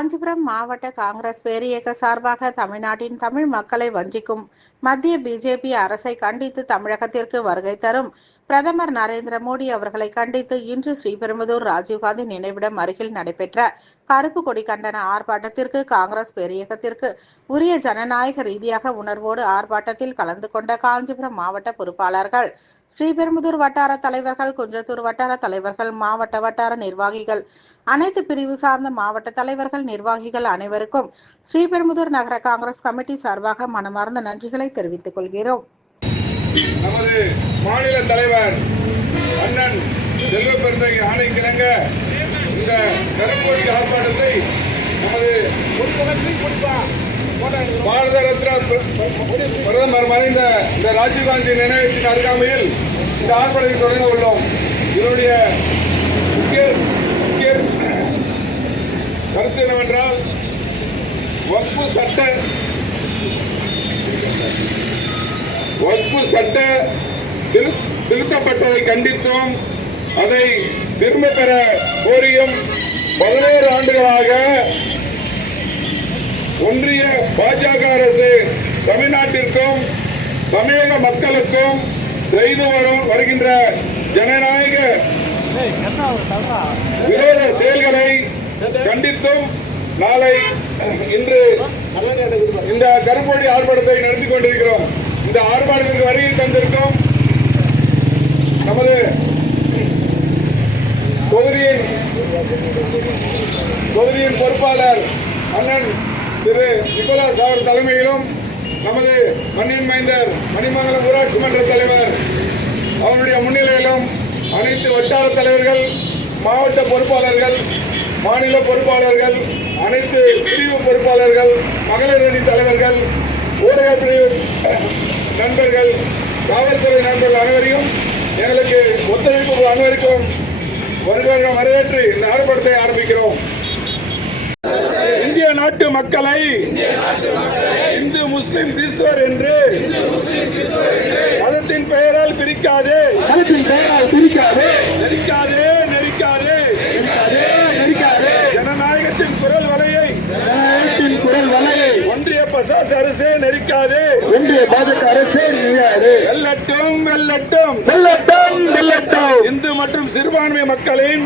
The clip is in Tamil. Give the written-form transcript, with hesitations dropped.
காஞ்சிபுரம் மாவட்ட காங்கிரஸ் பேரியக்க சார்பாக தமிழ்நாட்டின் தமிழ் மக்களை வஞ்சிக்கும் மத்திய பிஜேபி அரசை கண்டித்து தமிழகத்திற்கு வருகை தரும் பிரதமர் நரேந்திர மோடி அவர்களை கண்டித்து இன்று ஸ்ரீபெரும்புதூர் ராஜீவ்காந்தி நினைவிடம் அருகில் நடைபெற்ற கருப்பு கொடி கண்டன ஆர்ப்பாட்டத்திற்கு காங்கிரஸ் பேரியக்கத்திற்கு உரிய ஜனநாயக ரீதியாக உணர்வோடு ஆர்ப்பாட்டத்தில் கலந்து கொண்ட காஞ்சிபுரம் மாவட்ட பொறுப்பாளர்கள், ஸ்ரீபெரும்புதூர் வட்டார தலைவர்கள், குன்றத்தூர் வட்டார தலைவர்கள், மாவட்ட வட்டார நிர்வாகிகள், அனைத்து பிரிவு சார்ந்த மாவட்ட தலைவர்கள், நிர்வாகிகள் அனைவருக்கும் ஸ்ரீபெரும்புதூர் நகர காங்கிரஸ் கமிட்டி சார்பாக மனமார்ந்த நன்றிகளை தெரிவித்துக் கொள்கிறோம். நமது மாநில தலைவர் அண்ணன் செல்வப்பெருந்தகை ஆணைக்கிணங்க இந்த கருப்பொடி ஆர்ப்பாட்டத்தை நமது பாரத ரத்னா பிரதமர் மறைந்த இந்த ராஜீவ்காந்தி நினைவகத்தின் அருகாமையில் இந்த ஆர்ப்பாட்டத்தை தொடங்க உள்ளோம். இதனுடைய முக்கிய கருத்து என்னவென்றால், வக்ஃபு சட்ட திருத்தப்பட்டதை கண்டித்தும் அதை திரும்ப பெற கோரியும் 17 ஆண்டுகளாக ஒன்றிய பாஜக அரசு தமிழ்நாட்டிற்கும் தமிழக மக்களுக்கும் செய்து வருகின்ற ஜனநாயக விரோத செயல்களை கண்டித்தும் நாளை இன்று இந்த கருப்பொடி ஆர்ப்பாட்டத்தை நடத்தி கொண்டிருக்கிறோம். இந்த ஆர்ப்பாட்டத்திற்கு வருகை தந்திருக்கும் நமது தொகுதியின் பொறுப்பாளர் அண்ணன் திரு நிக்கோலாஸ் அவர் தலைமையிலும், நமது மண்ணின் மைந்தர் மணிமங்கலம் ஊராட்சி மன்ற தலைவர் அவருடைய முன்னிலையிலும் அனைத்து வட்டார தலைவர்கள், மாவட்ட பொறுப்பாளர்கள், மாநில பொறுப்பாளர்கள், அனைத்து பிரிவு பொறுப்பாளர்கள், மகளிர் அணி தலைவர்கள், ஊடக பிரிவு நண்பர்கள், காவல்துறை நண்பர்கள் அனைவரையும் எங்களுக்கு ஒத்துழைப்பு அனைவருக்கும் வருகிறவர்கள் வரவேற்று இந்த ஆர்ப்பாட்டத்தை ஆரம்பிக்கிறோம். இந்திய நாட்டு மக்களை இந்து முஸ்லிம் கிறிஸ்துவர் என்று மதத்தின் பெயரால் பிரிக்காதே, நெரிக்காதே. ஜனநாயகத்தின் குரல் வலையை ஒன்றிய பசாஸ் அரசே நெரிக்காதே, ஒன்றிய பாஜக அரசே நெரிக்காதே. வெல்லட்டும் இந்து மற்றும் சிறுபான்மை மக்களின்